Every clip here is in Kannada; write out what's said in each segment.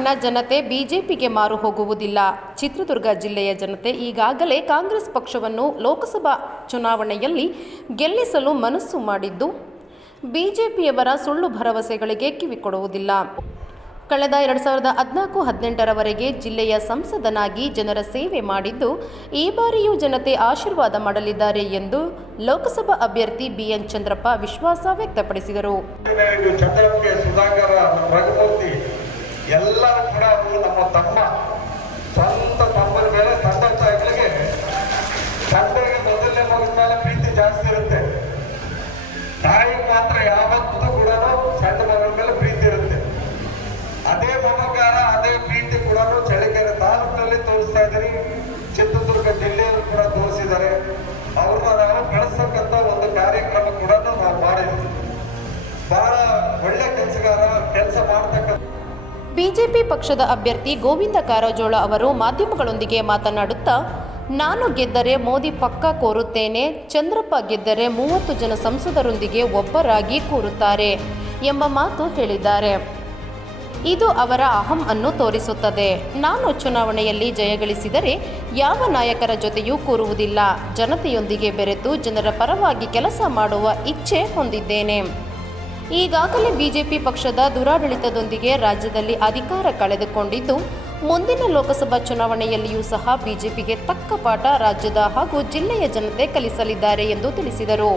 ನಾಡಿನ ಜನತೆ ಬಿಜೆಪಿಗೆ ಮಾರು ಹೋಗುವುದಿಲ್ಲ. ಚಿತ್ರದುರ್ಗ ಜಿಲ್ಲೆಯ ಜನತೆ ಈಗಾಗಲೇ ಕಾಂಗ್ರೆಸ್ ಪಕ್ಷವನ್ನು ಲೋಕಸಭಾ ಚುನಾವಣೆಯಲ್ಲಿ ಗೆಲ್ಲಿಸಲು ಮನಸ್ಸು ಮಾಡಿದ್ದು, ಬಿಜೆಪಿಯವರ ಸುಳ್ಳು ಭರವಸೆಗಳಿಗೆ ಕಿವಿಕೊಡುವುದಿಲ್ಲ ಕಳೆದ ಎರಡು ಸಾವಿರದ ಹದಿನಾಲ್ಕು ಹದಿನೆಂಟರವರೆಗೆ ಜಿಲ್ಲೆಯ ಸಂಸದನಾಗಿ ಜನರ ಸೇವೆ ಮಾಡಿದ್ದು, ಈ ಬಾರಿಯೂ ಜನತೆ ಆಶೀರ್ವಾದ ಮಾಡಲಿದ್ದಾರೆ ಎಂದು ಲೋಕಸಭಾ ಅಭ್ಯರ್ಥಿ ಬಿಎನ್ ಚಂದ್ರಪ್ಪ ವಿಶ್ವಾಸ ವ್ಯಕ್ತಪಡಿಸಿದರು. ಎಲ್ಲರೂ ಕೂಡ ಅವರು ನಮ್ಮ ತಮ್ಮ ಸ್ವಂತ ತಮ್ಮನ ಮೇಲೆ ತಂದೆ ತಾಯಿಗಳಿಗೆ ತಂದೆಗೆ ಮೊದಲನೇ ಮಗನ ಮೇಲೆ ಪ್ರೀತಿ ಜಾಸ್ತಿ ಇರುತ್ತೆ. ತಾಯಿ ಮಾತ್ರ ಯಾವತ್ತೂ ಕೂಡ ಸಣ್ಣ ಮಗನ ಮೇಲೆ ಪ್ರೀತಿ ಇರುತ್ತೆ. ಅದೇ ಮಮಕಾರ ಅದೇ ಪ್ರೀತಿ ಕೂಡ ಚಳಿಕೆರೆ ತಾಲೂಕಿನಲ್ಲಿ ತೋರಿಸ್ತಾ ಇದ್ದೀರಿ ಚಿತ್ರದುರ್ಗ ಜಿಲ್ಲೆಯಲ್ಲೂ ಕೂಡ ತೋರಿಸಿದ್ದಾರೆ. ಅವ್ರನ್ನ ನಾವು ಬೆಳೆಸಕ್ಕಂತ ಒಂದು ಕಾರ್ಯಕ್ರಮ ಕೂಡ ನಾವು ಮಾಡಿದ್ವಿ ಬಹಳ ಒಳ್ಳೆ ಕೆಲಸಗಾರ, ಕೆಲಸ ಮಾಡ್ತಕ್ಕಂಥ ಬಿಜೆಪಿ ಪಕ್ಷದ ಅಭ್ಯರ್ಥಿ ಗೋವಿಂದ ಕಾರಜೋಳ ಅವರು ಮಾಧ್ಯಮಗಳೊಂದಿಗೆ ಮಾತನಾಡುತ್ತಾ, ನಾನು ಗೆದ್ದರೆ ಮೋದಿ ಪಕ್ಕ ಕೋರುತ್ತೇನೆ, ಚಂದ್ರಪ್ಪ ಗೆದ್ದರೆ ಮೂವತ್ತು ಜನ ಸಂಸದರೊಂದಿಗೆ ಒಬ್ಬರಾಗಿ ಕೂರುತ್ತಾರೆ ಎಂಬ ಮಾತು ಹೇಳಿದ್ದಾರೆ. ಇದು ಅವರ ಅಹಂ ಅನ್ನು ತೋರಿಸುತ್ತದೆ. ನಾನು ಚುನಾವಣೆಯಲ್ಲಿ ಜಯಗಳಿಸಿದರೆ ಯಾವ ನಾಯಕರ ಜೊತೆಯೂ ಕೂರುವುದಿಲ್ಲ. ಜನತೆಯೊಂದಿಗೆ ಬೆರೆತು ಜನರ ಪರವಾಗಿ ಕೆಲಸ ಮಾಡುವ ಇಚ್ಛೆ ಹೊಂದಿದ್ದೇನೆ. ಈಗಾಗಲೇ ಬಿಜೆಪಿ ಪಕ್ಷದ ದುರಾಡಳಿತದೊಂದಿಗೆ ರಾಜ್ಯದಲ್ಲಿ ಅಧಿಕಾರ ಕಳೆದುಕೊಂಡಿದ್ದು, ಮುಂದಿನ ಲೋಕಸಭಾ ಚುನಾವಣೆಯಲ್ಲಿಯೂ ಸಹ ಬಿಜೆಪಿಗೆ ತಕ್ಕ ಪಾಠ ರಾಜ್ಯದ ಹಾಗೂ ಜಿಲ್ಲೆಯ ಜನತೆ ಕಲಿಸಲಿದ್ದಾರೆ ಎಂದು ತಿಳಿಸಿದರು.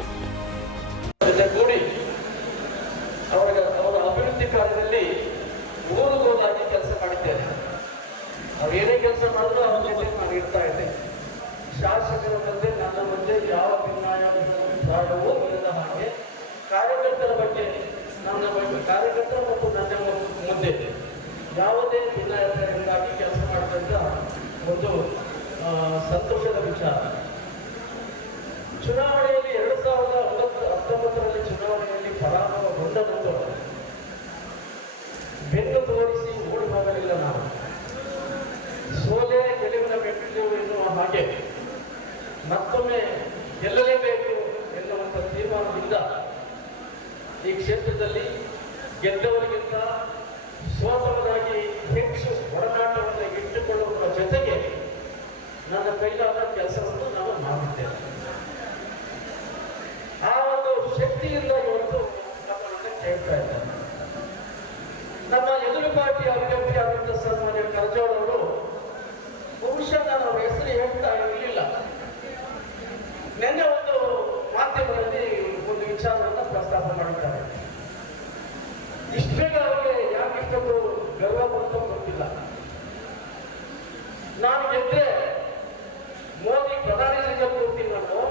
ಶಾಸಕರ ನನ್ನ ಮುಂದೆ ಯಾವ ಭಿನ್ನಾಯ ಕಾರ್ಯಕರ್ತರ ಬಗ್ಗೆ ನನ್ನ ಕಾರ್ಯಕರ್ತ ಮತ್ತು ನನ್ನ ಮುಂದೆ ಯಾವುದೇ ಭಿನ್ನಾಭಿಪ್ರಾಯಗಳಿಗಾಗಿ ಕೆಲಸ ಮಾಡಿದಂಥ ಒಂದು ಸಂತೋಷದ ವಿಚಾರ. ಚುನಾವಣೆಯಲ್ಲಿ ಎರಡು ಸಾವಿರದ ಒಂಬತ್ತು, ಹತ್ತೊಂಬತ್ತರಲ್ಲಿ ಚುನಾವಣೆಯಲ್ಲಿ ಪರಾಭವಗೊಂಡ ನಂತರ ಬೆನ್ನು ತೋರಿಸಿ ಓಡಿ ಹೋಗಲಿಲ್ಲ ನಾವು. ಸೋಲೆ ಗೆಲುವಿನ ಬೆಟ್ಟು ಎನ್ನುವ ಹಾಗೆ ಮತ್ತೊಮ್ಮೆ ಗೆಲ್ಲಲೇಬೇಕು ಈ ಕ್ಷೇತ್ರದಲ್ಲಿ ಗೆದ್ದವರಿಗಿಂತ ಸೋತವರಾಗಿ ಹೆಚ್ಚು ಒಡನಾಟವನ್ನು ಇಟ್ಟುಕೊಳ್ಳುವ ಜೊತೆಗೆ ನನ್ನ ಕೈಲಾದ ಕೆಲಸವನ್ನು ನಾನು ಮಾಡುತ್ತೇನೆ. ಆ ಒಂದು ಶಕ್ತಿಯಿಂದ ಇವತ್ತು ನಮ್ಮನ್ನು ಕೇಳ್ತಾ ಇದ್ದಾರೆ ನಮ್ಮ ಎದುರು ಪಾರ್ಟಿ ಅಭ್ಯರ್ಥಿ ಆದಂತ ಸನ್ಮಾನ್ಯ ಕರ್ಜೋಳವರು ಬಹುಶಃ ನಾನು ಅವರ ಹೆಸರು ಹೇಳ್ತಾ ಇರಲಿಲ್ಲ ನಿನ್ನೆ ಒಂದು ಮಾಧ್ಯಮದಲ್ಲಿ ಒಂದು ವಿಚಾರವನ್ನ ಪ್ರಸ್ತಾಪ ಮಾಡಿದ್ದಾರೆ ಇಷ್ಟು ಬೇಗ ಅವರಿಗೆ ಯಾಕೆ ಇಷ್ಟೊಂದು ಗರ್ವ ಬಂತು ಗೊತ್ತಿಲ್ಲ ನಾನು ಗೆದ್ದೆ ಮೋದಿ ಪ್ರಧಾನಿ ಸಂಘ ಕೂರ್ತೀನಿ ನಾನು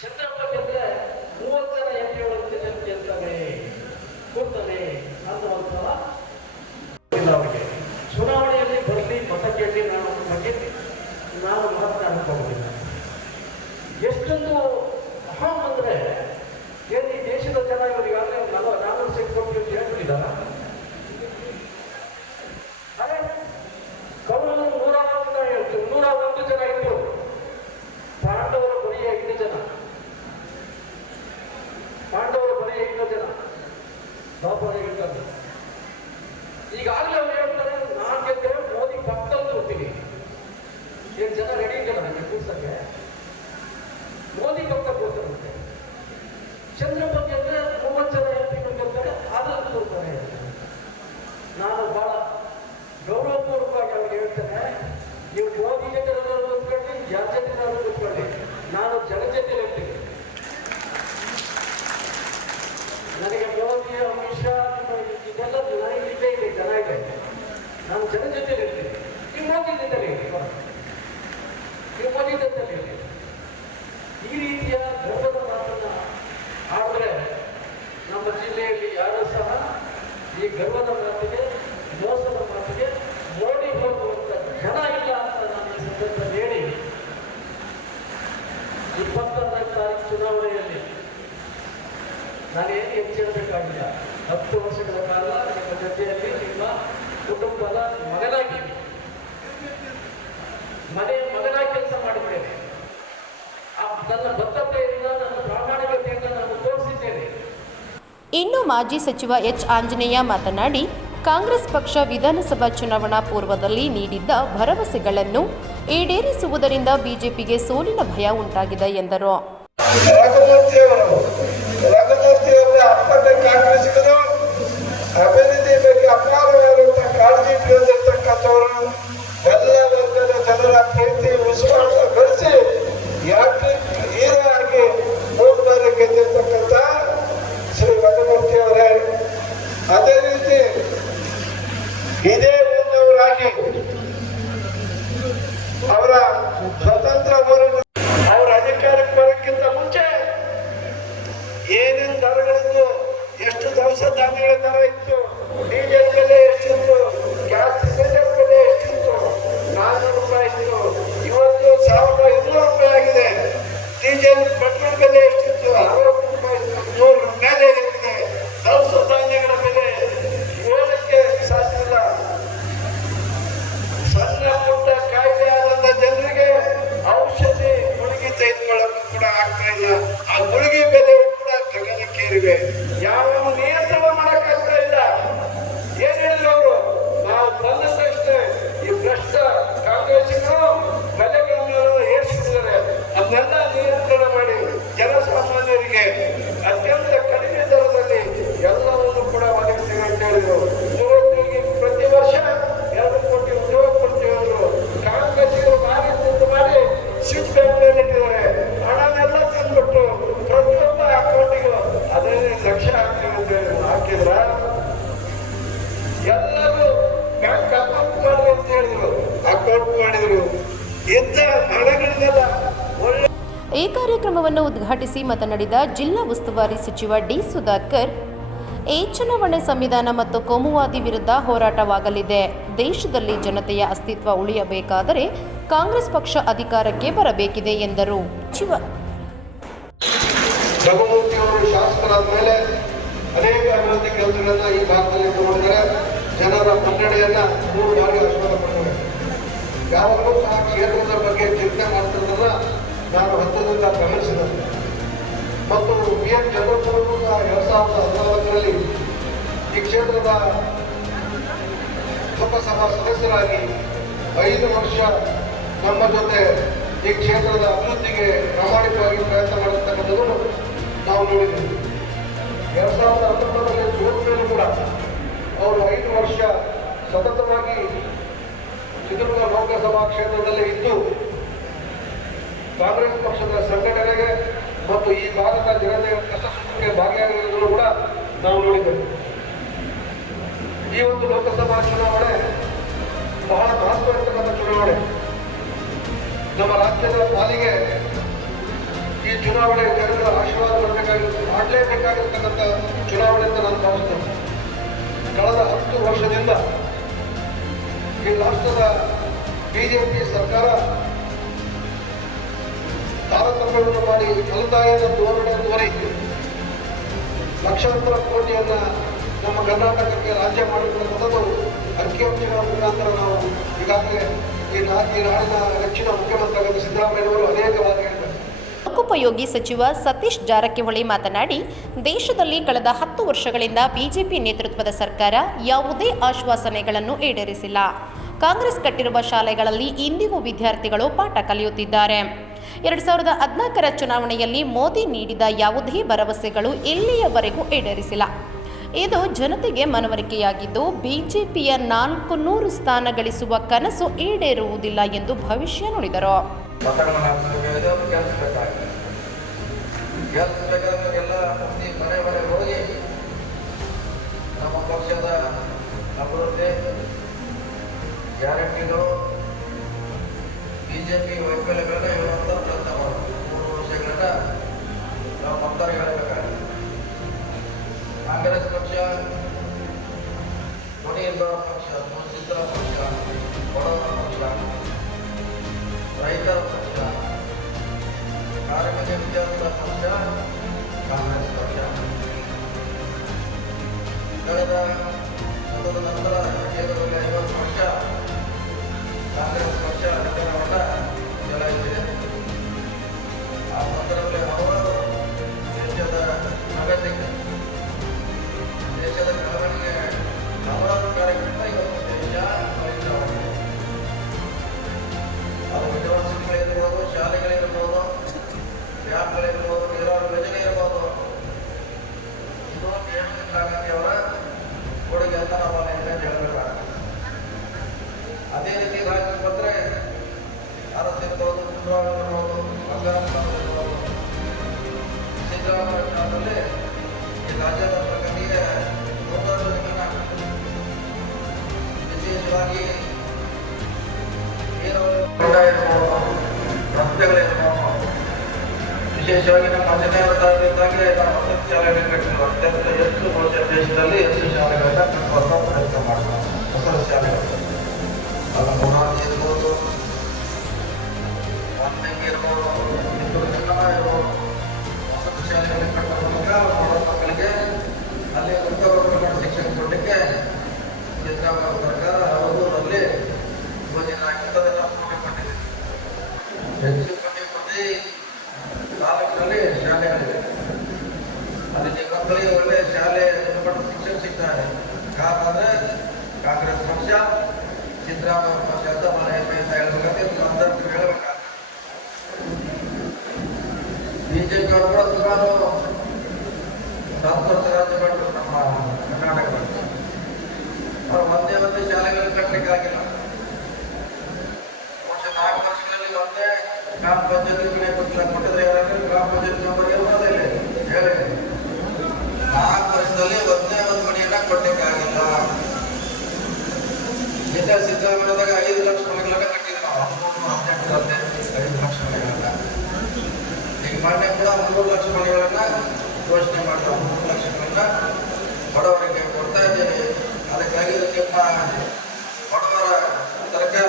ಚಂದ್ರಪ್ಪ ಗೆದ್ರೆ ಮೂವತ್ತು ಜನ ಎಂ ಪಿಗಳು ಗೆಲ್ತವೆ ಕೂರ್ತಾರೆ ಅನ್ನುವಂತಹ ಇಲ್ಲ ಅವರಿಗೆ ಚುನಾವಣೆಯಲ್ಲಿ ಬರಲಿ ಮತ ಕೇಳಿ ನಾನು ಅದ್ರ ಬಗ್ಗೆ ನಾನು ಮಾತನಾಡಕ್ಕೆ ಹೋಗುದಿಲ್ಲ ಎಷ್ಟೊಂದು ಅಹಂ ಅಂದ್ರೆ ಏನು ಈ ದೇಶದ ಜನ ಇವರಿಗಾಗಲೇ ನಾವು ನಾನ್ನೂರು ಸೀಟ್ ಕೊಡ್ತೀವಿ ಅಂತ ಹೇಳ್ಬಿಟ್ಟಿದ್ದಾರ ಅದೇ ಕೌರವರು ನೂರ ಒಂದು ಹೇಳ್ತು ನೂರ ಒಂದು ಜನ ಇದ್ರು ಪಾಂಡವರು ಬರೀ ಐದು ಜನ ಪಾಂಡವರು ಬರೀ ಐದು ಜನ ದ್ವಾಪರ ಯುಗದಲ್ಲಿ ಈಗಾಗಲೇ ಅವ್ರು ಹೇಳ್ತಾರೆ ನಾನು ಗೆದ್ದರೆ ಮೋದಿ ಪಕ್ಕದಲ್ಲಿ ಕೂರ್ತೀನಿ ಏಳು ಜನ ರೆಡಿ ಇದೆಯಲ್ಲ ನನಗೆ ಕೂರ್ಸಕ್ಕೆ ಮೋದಿ ಪಕ್ಕ ಕೂರ್ತಾರಂತೆ ಚಂದ್ರಪ್ಪ ಗೆದ್ರೆ ಮೂವತ್ತು ಜನ ಎಂಪಿಗಳು ಗೆಲ್ತಾರೆ ಅದ್ರಲ್ಲಿ ಕೂರ್ತಾರೆ ನಾನು ಬಹಳ ಗೌರವಪೂರ್ವಕವಾಗಿ ಅವ್ರಿಗೆ ಹೇಳ್ತೇನೆ, ನೀವು ಮೋದಿ ಜೊತೆ ಕೂತ್ಕೊಳ್ಳಿ, ಯಾರ ಜೊತೆ ಕೂತ್ಕೊಳ್ಳಿ. ನಾನು ಜನ ಜೊತೆ ಇರ್ತೀನಿ. ನನಗೆ ಮೋದಿ, ಅಮಿತ್ ಶಾ ಇದೆಲ್ಲ ನನಗೆ ಇದ್ದೇ ಇದೆ, ಜನ ಇದೆ. ನಾನು ಜನ ಜೊತೆ ಇರ್ತೀನಿ ನೀವು ಮೋದಿ ಜೊತೆಲಿ ಇರಿ ನೀವು ಮೋದಿ ಜೊತೆಲಿ ಇರಿ ಈ ರೀತಿಯ ಗರ್ವದ ಮಾತನ್ನ ಆಡಿದ್ರೆ ನಮ್ಮ ಜಿಲ್ಲೆಯಲ್ಲಿ ಯಾರು ಸಹ ಈ ಗರ್ವದ ಮಾತಿಗೆ ಮೋಸದ ಮಾತಿಗೆ ಮೋಡಿ ಹೋಗುವಂತ ಜನ ಇಲ್ಲ ಅಂತ ನಾನು ಈ ಸಂದರ್ಭದಲ್ಲಿ ಹೇಳಿ ಇಪ್ಪತ್ತೊಂದನೇ ತಾರೀಕು ಚುನಾವಣೆಯಲ್ಲಿ ನಾನೇನು ಹೆಚ್ಚು ಹೇಳಬೇಕಾಗಿಲ್ಲ ಹತ್ತು ವರ್ಷಗಳ ಕಾಲ ನಿಮ್ಮ ಜೊತೆಯಲ್ಲಿ ನಿಮ್ಮ ಕುಟುಂಬದ ಮಗನಾಗಿ ಮನೆಯ ಮಗನಾಗಿ ಕೆಲಸ ಮಾಡಿದ್ದೇನೆ ಆ ನನ್ನ ಬದ್ಧತೆಯಿಂದ ನನ್ನ ಪ್ರಾಮಾಣಿಕತೆಯಿಂದ ನಾನು ತೋರಿಸಿದ್ದೇನೆ ಇನ್ನು ಮಾಜಿ ಸಚಿವ ಎಚ್. ಆಂಜನೇಯ ಮಾತನಾಡಿ, ಕಾಂಗ್ರೆಸ್ ಪಕ್ಷ ವಿಧಾನಸಭಾ ಚುನಾವಣಾ ಪೂರ್ವದಲ್ಲಿ ನೀಡಿದ್ದ ಭರವಸೆಗಳನ್ನು ಈಡೇರಿಸುವುದರಿಂದ ಬಿಜೆಪಿಗೆ ಸೋಲಿನ ಭಯ ಉಂಟಾಗಿದೆ ಎಂದರು. ಅಭಿವೃದ್ಧಿ ಬಗ್ಗೆ ಅಪಾರವಾದಂತಹ ಕಾಳಜಿ ಇಟ್ಟಿರತಕ್ಕಂಥವರು ಎಲ್ಲ ವರ್ಗದ ಜನರ ಪ್ರೀತಿ ವಿಶ್ವಾಸ ಗಳಿಸಿ ಯಾಕೆ ಹೀರೋ ಆಗಿ ಮೂರು ಬಾರಿ ಗೆದ್ದಿರ್ತಕ್ಕಂಥ ಶ್ರೀ ರಘುಮೂರ್ತಿ ಅವರೇ ಅದೇ ರೀತಿ ಇದೇ ಊರಿನವರಾಗಿ ಅವರ ಈ ಕಾರ್ಯಕ್ರಮವನ್ನು ಉದ್ಘಾಟಿಸಿ ಮಾತನಾಡಿದ ಜಿಲ್ಲಾ ಉಸ್ತುವಾರಿ ಸಚಿವ ಡಿ ಸುಧಾಕರ್ ಈ ಚುನಾವಣೆ ಸಂವಿಧಾನ ಮತ್ತು ಕೋಮುವಾದಿ ವಿರುದ್ಧ ಹೋರಾಟವಾಗಲಿದೆ. ದೇಶದಲ್ಲಿ ಜನತೆಯ ಅಸ್ತಿತ್ವ ಉಳಿಯಬೇಕಾದರೆ ಕಾಂಗ್ರೆಸ್ ಪಕ್ಷ ಅಧಿಕಾರಕ್ಕೆ ಬರಬೇಕಿದೆ ಎಂದರು. ಅನೇಕ ಅಭಿವೃದ್ಧಿ ಕೆಲಸಗಳನ್ನ ಈ ಭಾಗದಲ್ಲಿ ಜನರ ಮುನ್ನಡೆಯನ್ನು ಮೂರು ಬಾರಿ ಯಾವಾಗಲೂ ಸಹ ಕ್ಷೇತ್ರದ ಬಗ್ಗೆ ಚಿಂತೆ ಮಾಡ್ತಿರೋದನ್ನ ನಾನು ಹತ್ತಿರದಿಂದ ಗಮನಿಸಿದೆ. ಮತ್ತು ಬಿ ಎನ್ ಸಹ ಎರಡ್ ಸಾವಿರದ ಹದಿನಾಲ್ಕರಲ್ಲಿ ಈ ಕ್ಷೇತ್ರದ ಲೋಕಸಭಾ ಸದಸ್ಯರಾಗಿ ಐದು ವರ್ಷ ನಮ್ಮ ಜೊತೆ ಈ ಕ್ಷೇತ್ರದ ಅಭಿವೃದ್ಧಿಗೆ ಪ್ರಾಮಾಣಿಕವಾಗಿ ಪ್ರಯತ್ನ ಮಾಡಿರ್ತಕ್ಕಂಥದ್ದು ನಾವು ನೋಡಿದ್ದೀವಿ. ಎರಡ್ ಸಾವಿರದ ಹತ್ತೊಂಬತ್ತರಲ್ಲಿ ಮೇಲೂ ಕೂಡ ಅವರು ಐದು ವರ್ಷ ಸತತವಾಗಿ ಚಿತ್ರದುರ್ಗ ಲೋಕಸಭಾ ಕ್ಷೇತ್ರದಲ್ಲಿ ಇದ್ದು ಕಾಂಗ್ರೆಸ್ ಪಕ್ಷದ ಸಂಘಟನೆಗೆ ಮತ್ತು ಈ ಭಾರತ ಜನತೆಯ ಕಷ್ಟ ಸುಖಕ್ಕೆ ಭಾಗಿಯಾಗಿರುವುದನ್ನು ಕೂಡ ನಾವು ನೋಡಿದ್ದೇವೆ. ಈ ಒಂದು ಲೋಕಸಭಾ ಚುನಾವಣೆ ಬಹಳ ಮಹತ್ವ ಇರ್ತಕ್ಕಂಥ ಚುನಾವಣೆ. ನಮ್ಮ ರಾಜ್ಯದ ಪಾಲಿಗೆ ಈ ಚುನಾವಣೆ ಜನರ ಆಶೀರ್ವಾದ ಮಾಡಬೇಕಾಗಿ ಮಾಡಲೇಬೇಕಾಗಿರ್ತಕ್ಕಂಥ ಚುನಾವಣೆ ಅಂತ ನಾನು ಭಾವಿಸ್ತೇನೆ. ಕಳೆದ ಹತ್ತು ವರ್ಷದಿಂದ ಈ ರಾಷ್ಟ್ರದ ಬಿಜೆಪಿ ಸರ್ಕಾರ ತಾರತಮ್ಯವನ್ನು ಮಾಡಿ ಫಲದಾಯದ ಧೋರಣೆ ಹೊರೈತು ಲಕ್ಷಾಂತರ ಕೋಟಿಯನ್ನ ನಮ್ಮ ಕರ್ನಾಟಕಕ್ಕೆ ರಾಜ್ಯ ಮಾಡಿಕೊಳ್ಳುವಂಥದ್ದು ಅಂಕಿಅಂಶಗಳ ಮುಖಾಂತರ ನಾವು ಈಗಾಗಲೇ ಈ ನಾಡಿನ ನೆಚ್ಚಿನ ಮುಖ್ಯಮಂತ್ರಿಯಾದ ಸಿದ್ದರಾಮಯ್ಯವರು ಅನೇಕ ಬಾರಿ ಹೇಳಿದ್ದಾರೆ. ಲೋಕೋಪಯೋಗಿ ಸಚಿವ ಸತೀಶ್ ಜಾರಕಿಹೊಳಿ ಮಾತನಾಡಿ, ದೇಶದಲ್ಲಿ ಕಳೆದ ಹತ್ತು ವರ್ಷಗಳಿಂದ ಬಿಜೆಪಿ ನೇತೃತ್ವದ ಸರ್ಕಾರ ಯಾವುದೇ ಆಶ್ವಾಸನೆಗಳನ್ನು ಈಡೇರಿಸಿಲ್ಲ. ಕಾಂಗ್ರೆಸ್ ಕಟ್ಟಿರುವ ಶಾಲೆಗಳಲ್ಲಿ ಇಂದಿಗೂ ವಿದ್ಯಾರ್ಥಿಗಳು ಪಾಠ ಕಲಿಯುತ್ತಿದ್ದಾರೆ. ಎರಡು ಸಾವಿರದ ಹದಿನಾಲ್ಕರ ಚುನಾವಣೆಯಲ್ಲಿ ಮೋದಿ ನೀಡಿದ ಯಾವುದೇ ಭರವಸೆಗಳು ಇಲ್ಲಿಯವರೆಗೂ ಈಡೇರಿಸಿಲ್ಲ. ಇದು ಜನತೆಗೆ ಮನವರಿಕೆಯಾಗಿದ್ದು, ಬಿಜೆಪಿಯ ನಾಲ್ಕು ನೂರು ಸ್ಥಾನ ಗಳಿಸುವ ಕನಸು ಈಡೇರುವುದಿಲ್ಲ ಎಂದು ಭವಿಷ್ಯ ನುಡಿದರು. ಗ್ಯಾರಂಟಿಗಳು ಬಿ ಜೆ ಪಿ ವೈಫಲ್ಯಗಳನ್ನ ಹೇಳುವಂತ ಪ್ರಯತ್ನ ವಿಶೇಷವಾಗಿ ನಮ್ಮ ಹದಿನೈದು ತಾರೀಕಿದ್ದಾಗೆ ನಾವು ವಸತಿ ಕಟ್ಟಿಲ್ಲ ಅತ್ಯಂತ ಹೆಚ್ಚು ಬಹುಶಃ ದೇಶದಲ್ಲಿ ಹೆಚ್ಚು ಶಾಲೆಗಳನ್ನ ಕಟ್ಟುವಂಥ ಪ್ರಯತ್ನ ಮಾಡ್ತಾರೆ ಹೊಸ ಶಾಲೆಗಳು. ಅದು ಮೊರಾರ್ಜಿ ಇರ್ಬೋದು. ಒಂದಿಂಗ್ ಇರ್ಬೋದು. ಇಬ್ಬರು ಇರ್ಬೋದು ವಸತಿ ಶಾಲೆಗಳಿಗೆ ಕಟ್ಟುವ ಮೂಲಕ ಬಡ ಮಕ್ಕಳಿಗೆ ಅಲ್ಲಿ ಉತ್ತಮ ಗುಣಮಟ್ಟದ ಶಿಕ್ಷಣ ಕೊಡಲಿಕ್ಕೆ ಸಿದ್ದರಾಮಯ್ಯ ಸರ್ಕಾರ ಅವರು ಅಲ್ಲಿ ಯೋಜನೆ ಹಾಕಿದ್ದೆಲ್ಲ ಪೂರ್ಣಗೊಂಡಿದೆ ಹೆಚ್ಚು ಕಮ್ಮಿ ಪ್ರತಿ ತಾಲೂಕಿನಲ್ಲಿ ಶಾಲೆಗಳಿವೆ ಅಲ್ಲಿ ಮಕ್ಕಳಿಗೆ ಒಳ್ಳೆಯ ಶಾಲೆ ಗುಣಮಟ್ಟದ ಶಿಕ್ಷಣ ಸಿಗ್ತಾರೆ ಕಾರಣ ಅಂದ್ರೆ ಕಾಂಗ್ರೆಸ್ ಪಕ್ಷ ಸಿದ್ದರಾಮಯ್ಯ ಪಕ್ಷ ಅಂತ ಬಹಳ ಹೆಮ್ಮೆ ಅಂತ ಹೇಳ್ಬೇಕಂತ ಇದು ಸಂದರ್ಭ ಹೇಳ್ಬೇಕಾಗ್ತದೆ ಬಿಜೆಪಿ ಅವರು ಕೂಡ ಸುಮಾರು ಸಂತೋಷ ರಾಜ್ಯ ಮಾಡಿದ್ರು ನಮ್ಮ ಕರ್ನಾಟಕದಲ್ಲಿ ಅವರು ಒಂದೇ ಒಂದೇ ಶಾಲೆಗಳು ಕಟ್ಟಲಿಕ್ಕೆ ಆಗಿಲ್ಲ ಬಹುಶಃ ನಾಲ್ಕು ವರ್ಷಗಳಲ್ಲಿ ಒಂದೇ ಗ್ರಾಮ ಪಂಚಾಯತಿ ಮನೆ ಪತ್ರ ಕೊಟ್ಟಿದ್ರೆ ಯಾರಾದ್ರೂ ಗ್ರಾಮ ಪಂಚಾಯತ್ ಮೆಂಬರ್ ಇರೋದಿಲ್ಲ ಹೇಳಿ. ನಾಲ್ಕು ವರ್ಷದಲ್ಲಿ ಒಂದೇ ಒಂದು ಮನೆಯನ್ನ ಕೊಟ್ಟಿಕ್ಕಾಗಿಲ್ಲ. ನಿಜ ಸಿದ್ದರಾಮಯ್ಯದಾಗ ಐದು ಲಕ್ಷ ಮನೆಗಳನ್ನ ಹದಿನೆಂಟರಲ್ಲಿ ಐದು ಲಕ್ಷ ಮನೆಗಳನ್ನ. ಈಗ ಮೊನ್ನೆ ಕೂಡ ಮೂರು ಲಕ್ಷ ಮನೆಗಳನ್ನ ಘೋಷಣೆ ಮಾಡ್ತಾರೆ ಮೂರು ಲಕ್ಷಗಳನ್ನ ಬಡವರಿಗೆ ಕೊಡ್ತಾ ಇದ್ದೇವೆ ಅದಕ್ಕಾಗಿ ನಿಮ್ಮ ಬಡವರ ಸರ್ಕಾರ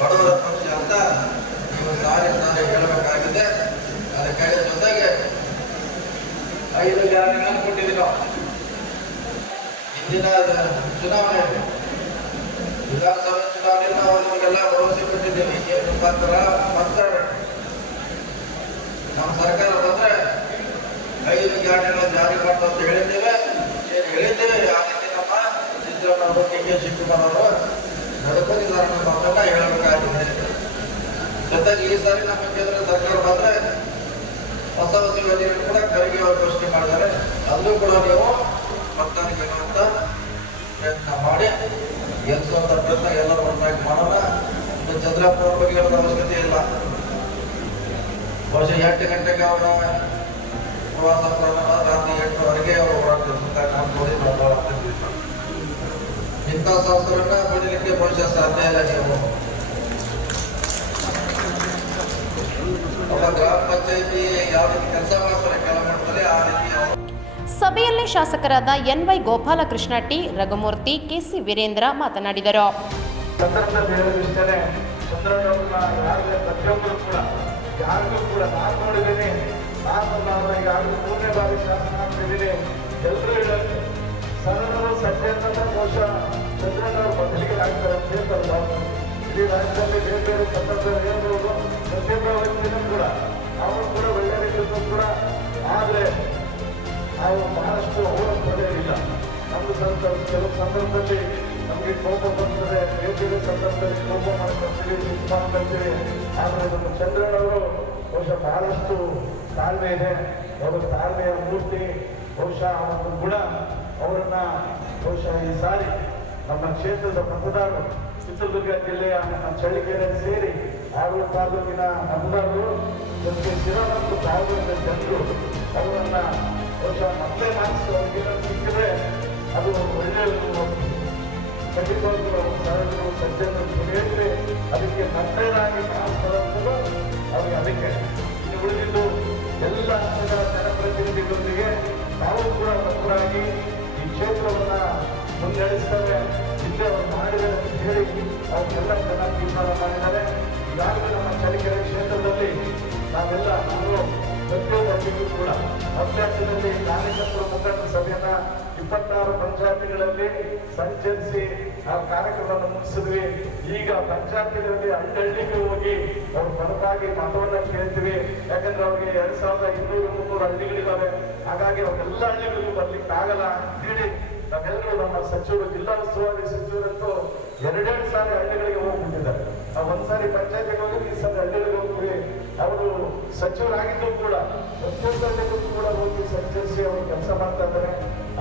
ಬಡವರ ಪಕ್ಷ ಅಂತ ಸಾರಿ ಹೇಳಬೇಕಾಗಿದೆ. ಅದಕ್ಕಾಗಿ ಜೊತೆಗೆ ಐದು ಗ್ಯಾರಂಟಿಗಳನ್ನು ಕೊಟ್ಟಿದ್ದೀವಿ ನಾವು ಹಿಂದಿನ ಚುನಾವಣೆ, ವಿಧಾನಸಭೆ ಚುನಾವಣೆಯಲ್ಲಿ ನಾವು ನಿಮಗೆಲ್ಲ ಭರವಸೆ ಕೊಟ್ಟಿದ್ದೀವಿ. ಏನು ಮುಖಾಂತರ ಮತ್ತೆ ನಮ್ಮ ಸರ್ಕಾರ ಬಂದ್ರೆ ಐದು ಗ್ಯಾರಂಟಿಗಳನ್ನು ಜಾರಿ ಮಾಡ್ತಾ ಅಂತ ಹೇಳಿದ್ದೇವೆ. ಏನು ಹೇಳಿದ್ದೇವೆ? ಆ ರೀತಿ ನಮ್ಮ ಸಿದ್ದರಾಮಯ್ಯ ಕೆ ಕೆ ಶಿವಕುಮಾರ್ ಅವರು ನಡ್ಕೊಂಡಿದ್ದಾರೆ ಅನ್ನೋ ಮಾತನ್ನ ಹೇಳಬೇಕಾಗಿದೆ. ಜೊತೆಗೆ ಈ ಸಾರಿ ನಮ್ಮ ಕೇಂದ್ರ ಸರ್ಕಾರ ಬಂದ್ರೆ ಹೊಸ ಹೊಸ ಯೋಜನೆ ಕೂಡ ಕರಿಗೆ ಅವರು ಘೋಷಣೆ ಮಾಡಿದ್ದಾರೆ ಅಲ್ಲೂ ಕೂಡ ನೀವು ಮತದಾನ ಅಂತ ಪ್ರಯತ್ನ ಮಾಡಿ ಗೆಲ್ಲಿಸುವಂತ ಪ್ರಯತ್ನ ಎಲ್ಲರೂ ಒಂದಾಗಿ ಮಾಡೋಣ. ಚಂದ್ರಾಪುರ ಬಗ್ಗೆ ಹೇಳೋದ ಅವಶ್ಯಕತೆ ಇಲ್ಲ. ಬಹುಶಃ ಎಂಟು ಗಂಟೆಗೆ ಅವರ ಪ್ರವಾಸ ರಾತ್ರಿ ಎಂಟುವರೆಗೆ ಅವರು ಹೊರಟಿರ್ತಾರೆ ನಾವು ಇಂಥ ಸಂಸ್ಥೆಗಳನ್ನ ಬಿಡಲಿಕ್ಕೆ ಬಹುಶಃ ಸಾಧ್ಯ ಇಲ್ಲ ನೀವು. ಸಭೆಯಲ್ಲಿ ಶಾಸಕರಾದ N Y Gopalakrishna T Raghumurthy K C Veerendra ಮಾತನಾಡಿದರು ಎಲ್ಲರೂ ಇಡಲಿ ಸದನ ಸತ್ಯಂತ ಬಹುಶಃ ಚಂದ್ರಣ್ಣವ್ರ ಬದಲಿಗೆ ಆಗ್ತಾರೆ ಇಡೀ ರಾಜ್ಯದಲ್ಲಿ ಬೇರೆ ಬೇರೆ ಸಂದರ್ಭದಲ್ಲಿ ಹೇಳ್ಬೋದು ಪ್ರತಿಯೊಬ್ಬ ವ್ಯಕ್ತಿನೂ ಕೂಡ ಅವರು ಕೂಡ ಒಳ್ಳೆ ರೀತಿಯಲ್ಲೂ ಕೂಡ ಆದರೆ ನಾವು ಬಹಳಷ್ಟು ಹೋರಾಟಗಳಿಲ್ಲ ನಮ್ದು ಸ್ವಲ್ಪ ಕೆಲವು ಸಂದರ್ಭದಲ್ಲಿ ನಮಗೆ ಕೋಪ ಬರ್ತದೆ ಬೇರೆ ಸಂದರ್ಭದಲ್ಲಿ ಕೋಪ ಮಾಡ್ಕೊಳ್ತೀವಿ ಮಾಡ್ಕೊಳ್ತೀವಿ ಆದರೆ ನಮ್ಮ ಚಂದ್ರನವರು ಬಹುಶಃ ಬಹಳಷ್ಟು ತಾಳ್ಮೆ ಇದೆ ಅವರ ತಾಳ್ಮೆಯ ಮೂರ್ತಿ ಬಹುಶಃ ಒಂದು ಗುಣ ಅವರನ್ನ ಬಹುಶಃ ಈ ಸಾರಿ ನಮ್ಮ ಕ್ಷೇತ್ರದ ಮತದಾರರು ಚಿತ್ರದುರ್ಗ ಜಿಲ್ಲೆಯ ಚಳ್ಳಕೆರೆ ಸೇರಿ ಆರು ತಾಲೂಕಿನ ಮತದಾರರು ಜೊತೆಗೆ ಶಿರಾ ಮತ್ತು ಪಾಲ್ಗೊಂಡ ಜನರು ಅವರನ್ನ ಬಹುಶಃ ಮತ್ತೆ ಅವ್ರಿಗೆ ಸಿಕ್ಕಿದ್ರೆ ಅದು ಒಳ್ಳೆಯದು ಖಂಡಿತವಾಗ್ಲೂ ಸಜ್ಜನರು ಹೇಳಿದ್ರೆ ಅದಕ್ಕೆ ಮತ್ತೇನಾಗಿ ಕಾಣಿಸ್ಕೊಳ್ಳೋದು ಅವ್ರಿಗೆ ಅದಕ್ಕೆ. ಇನ್ನು ಉಳಿದಿದ್ದು ಎಲ್ಲ ಹಂತಗಳ ಜನಪ್ರತಿನಿಧಿಗಳೊಂದಿಗೆ ನಾವು ಕೂಡ ಒಬ್ಬರಾಗಿ ಈ ಕ್ಷೇತ್ರವನ್ನು ಮುನ್ನಡೆಸ್ತೇವೆ. ಹಿಂದೆ ಅವರು ಮಾಡಿದ್ದಾರೆ ಅಂತ ಹೇಳಿ ಅವರೆಲ್ಲ ಚೆನ್ನಾಗಿ ತೀರ್ಮಾನ ಮಾಡಿದ್ದಾರೆ. ಈಗಾಗಲೇ ನಮ್ಮ ಚಳಿಕೆರೆ ಕ್ಷೇತ್ರದಲ್ಲಿ ನಾವೆಲ್ಲ ನಾವು ಪ್ರತಿಯೊಬ್ಬರಿಗೂ ಕೂಡ ಅಭ್ಯಾಸದಲ್ಲಿ ಕಾರ್ಯಕರ್ತರ ಮುಖಂಡ ಸಭೆಯನ್ನ ಇಪ್ಪತ್ತಾರು ಪಂಚಾಯತಿಗಳಲ್ಲಿ ಸಂಚರಿಸಿ ಆ ಕಾರ್ಯಕ್ರಮವನ್ನು ಮುಗಿಸಿದ್ವಿ. ಈಗ ಪಂಚಾಯತಿಗಳಲ್ಲಿ ಹಳ್ಳಿಗೆ ಹೋಗಿ ಅವ್ರ ಪರವಾಗಿ ಮತವನ್ನ ಕೇಳ್ತೀವಿ. ಯಾಕಂದ್ರೆ ಅವ್ರಿಗೆ ಎರಡ್ ಸಾವಿರದ ಇನ್ನೂರು ಮುನ್ನೂರು ಹಳ್ಳಿಗಳಿದ್ದಾವೆ. ಹಾಗಾಗಿ ಅವ್ರೆಲ್ಲ ಹಳ್ಳಿಗಳಿಗೂ ಬರ್ಲಿಕ್ಕೆ ಆಗಲ್ಲ ಹೇಳಿ ನಾವೆಲ್ಲರೂ ನಮ್ಮ ಸಚಿವರು, ಜಿಲ್ಲಾ ಉಸ್ತುವಾರಿ ಸಚಿವರಂತೂ ಎರಡೆರಡು ಸಾರಿ ಹಳ್ಳಿಗಳಿಗೆ ಹೋಗ್ಬಿಟ್ಟಿದ್ದಾರೆ. ನಾವು ಒಂದ್ಸಾರಿ ಪಂಚಾಯತ್ಗೆ ಹೋಗಿ ಈ ಸಾರಿ ಹಳ್ಳಿಗಳಿಗೆ ಹೋಗ್ತೀವಿ ಅವರು ಸಚಿವರಾಗಿದ್ದು ಕೂಡ ಪ್ರತಿಯೊಬ್ಬರಿಗೂ ಕೂಡ ಹೋಗಿ ಸಂಚರಿಸಿ ಅವರು ಕೆಲಸ ಮಾಡ್ತಾ ಇದ್ದಾರೆ.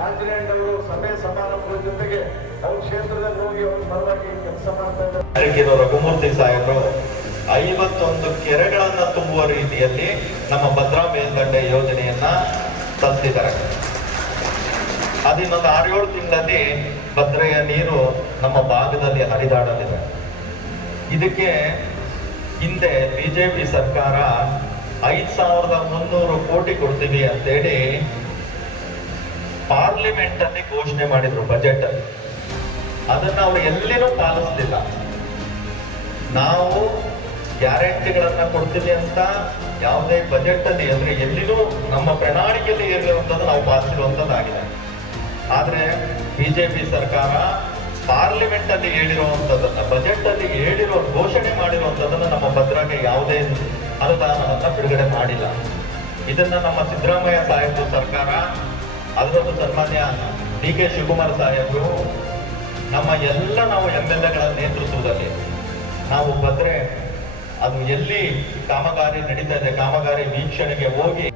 ಆಂಜನೇಯಣ್ಣವರು ಸಭೆ ಸಮಾರಂಭದ ಜೊತೆಗೆ ಅವ್ರ ಕ್ಷೇತ್ರದಲ್ಲಿ ಹೋಗಿ ಅವ್ರ ಪರವಾಗಿ ಕೆಲಸ ಮಾಡ್ತಾ ಇದ್ದಾರೆ. ರಘುಮೂರ್ತಿ ಸಾಹೇಬರು, ಐವತ್ತೊಂದು ಕೆರೆಗಳನ್ನು ತುಂಬುವ ರೀತಿಯಲ್ಲಿ ನಮ್ಮ ಭದ್ರಾ ಮೇಲ್ದಂಡೆ ಯೋಜನೆಯನ್ನ ತರಿಸಿದ್ದಾರೆ ಅದಿನ್ನೊಂದು ಆರೇಳು ತಿಂಗಳಲ್ಲಿ ಭದ್ರೆಯ ನೀರು ನಮ್ಮ ಭಾಗದಲ್ಲಿ ಹರಿದಾಡಲಿದೆ. ಇದಕ್ಕೆ ಹಿಂದೆ ಬಿಜೆಪಿ ಸರ್ಕಾರ ಐದ್ ಸಾವಿರದ ಮುನ್ನೂರು ಕೋಟಿ ಕೊಡ್ತೀವಿ ಅಂತೇಳಿ ಪಾರ್ಲಿಮೆಂಟ್ ಅಲ್ಲಿ ಘೋಷಣೆ ಮಾಡಿದ್ರು ಬಜೆಟ್ ಅಲ್ಲಿ ಅದನ್ನ ಅವರು ಎಲ್ಲಿನೂ ಪಾಲಿಸ್ಲಿಲ್ಲ. ನಾವು ಗ್ಯಾರಂಟಿಗಳನ್ನ ಕೊಡ್ತೀವಿ ಅಂತ ಯಾವುದೇ ಬಜೆಟ್ ಅಲ್ಲಿ ಅಂದ್ರೆ ಎಲ್ಲಿನೂ ನಮ್ಮ ಪ್ರಣಾಳಿಕೆಯಲ್ಲಿ ಇರುವಂತದ್ದು ನಾವು ಪಾಲಿಸಿರುವಂತದ್ದಾಗಿದೆ ಆದ್ರೆ ಬಿಜೆಪಿ ಸರ್ಕಾರ ಪಾರ್ಲಿಮೆಂಟ್ ಅಲ್ಲಿ ಹೇಳಿರುವಂತದನ್ನ ಬಜೆಟ್ ಅಲ್ಲಿ ಹೇಳಿರೋ ಘೋಷಣೆ ಮಾಡಿರುವಂತದನ್ನ ನಮ್ಮ ಭದ್ರಾಗೆ ಯಾವುದೇ ಅನುದಾನವನ್ನ ಬಿಡುಗಡೆ ಮಾಡಿಲ್ಲ. ಇದನ್ನ ನಮ್ಮ ಸಿದ್ದರಾಮಯ್ಯ ಸಾಹೇಬರು ಸರ್ಕಾರ ಅದರದ್ದು ಸನ್ಮಾನ್ಯ ಡಿ ಕೆ ಶಿವಕುಮಾರ್ ಸಾಹೇಬರು, ನಮ್ಮ ಎಲ್ಲ ನಾವು ಎಂ ಎಲ್ ಎಗಳ ನೇತೃತ್ವದಲ್ಲಿ ನಾವು ಬಂದ್ರೆ ಅದು ಎಲ್ಲಿ ಕಾಮಗಾರಿ ನಡೀತಾ ಇದೆ, ಕಾಮಗಾರಿ ವೀಕ್ಷಣೆಗೆ ಹೋಗಿ